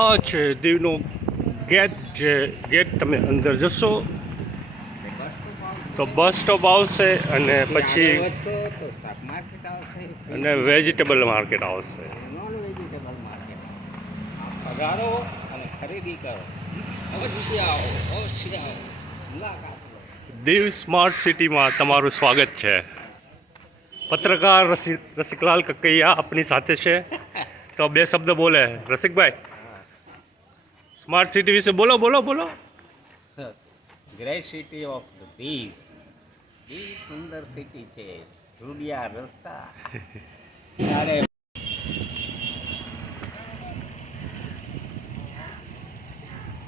આ છે દીવનો ગેટ. જે ગેટ તમે અંદર જશો તો બસ સ્ટોપ આવશે અને પછી અને વેજીટેબલ માર્કેટ આવશે. નોન વેજીટેબલ માર્કેટ પધારો અને ખરીદી કરો. અવશ્ય આવો, અવશ્ય આવો, મુલાકાત લો. દીવ સ્માર્ટ સિટીમાં તમારું સ્વાગત છે. પત્રકાર રસિકલાલ કકૈયા આપણી સાથે છે. તો બે શબ્દ બોલે રસિકભાઈ, સ્માર્ટ સિટી વિશે બોલો બોલો બોલો. Great city of the Diu. Diu Sundar city છે. રૂડિયા રસ્તા ત્યારે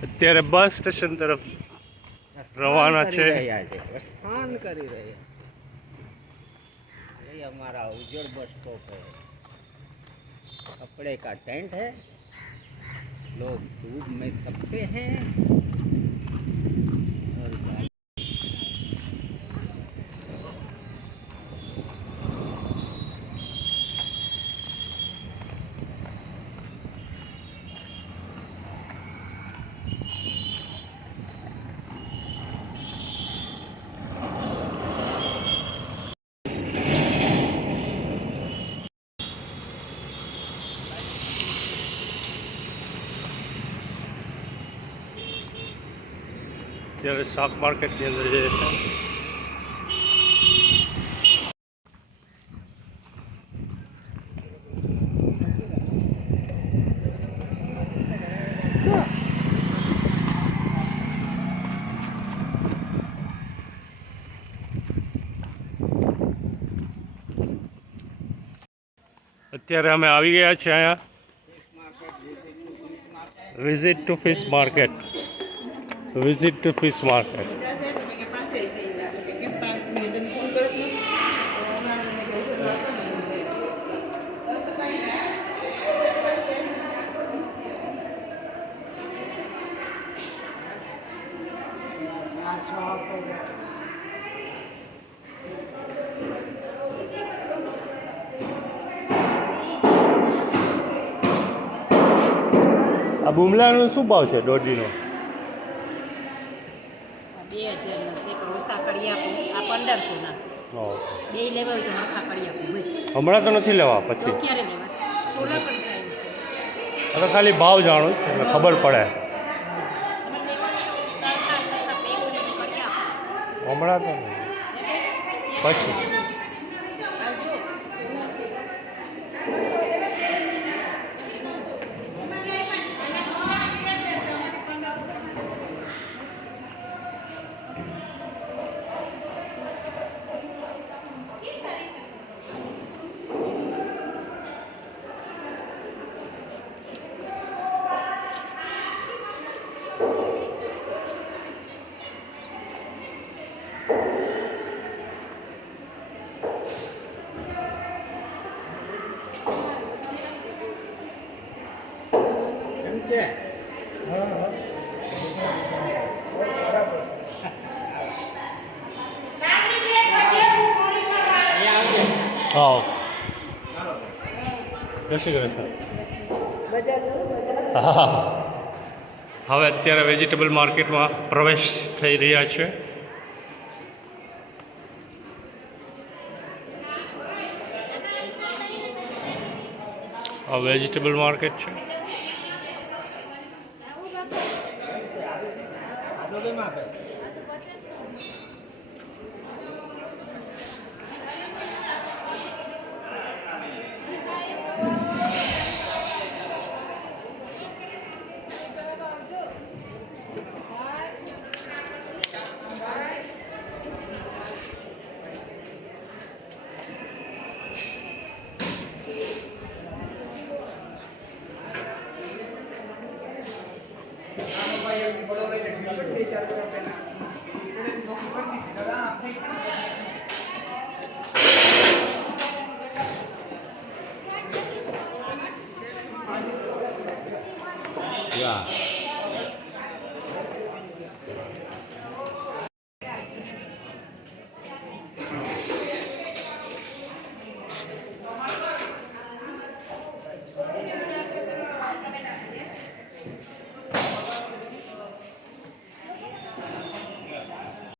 અત્યારે બસ સ્ટેશન તરફ રવાના છે. પ્રસ્થાન કરી રહ્યા છે. ये हमारा उज्जवल बस स्टॉप है. कपड़े का टेंट है. लोग धूप में थकते हैं और અત્યારે શાક માર્કેટની અંદર જઈએ છે. અત્યારે અમે આવી ગયા છીએ અહીંયા visit to fish market. Visit to fish market. આ બુમલાનો શું ભાવ છે દોઢીનો? 2000 નો છે પણ ઓછા કરી આપું. આ 1500 ના બે લેવા હોય તો માખા કરી આપું ભાઈ. હમણાં તો નથી લેવા, પછી ક્યારે લેવા? 16 પણ થાય છે. હવે ખાલી ભાવ જાણું એટલે ખબર પડે. હમણાં તો નહીં, પછી હા જય શ્રી કૃષ્ણ. હા, હવે અત્યારે વેજીટેબલ માર્કેટમાં પ્રવેશ થઈ રહ્યા છે. આ વેજીટેબલ માર્કેટ છે. Yeah.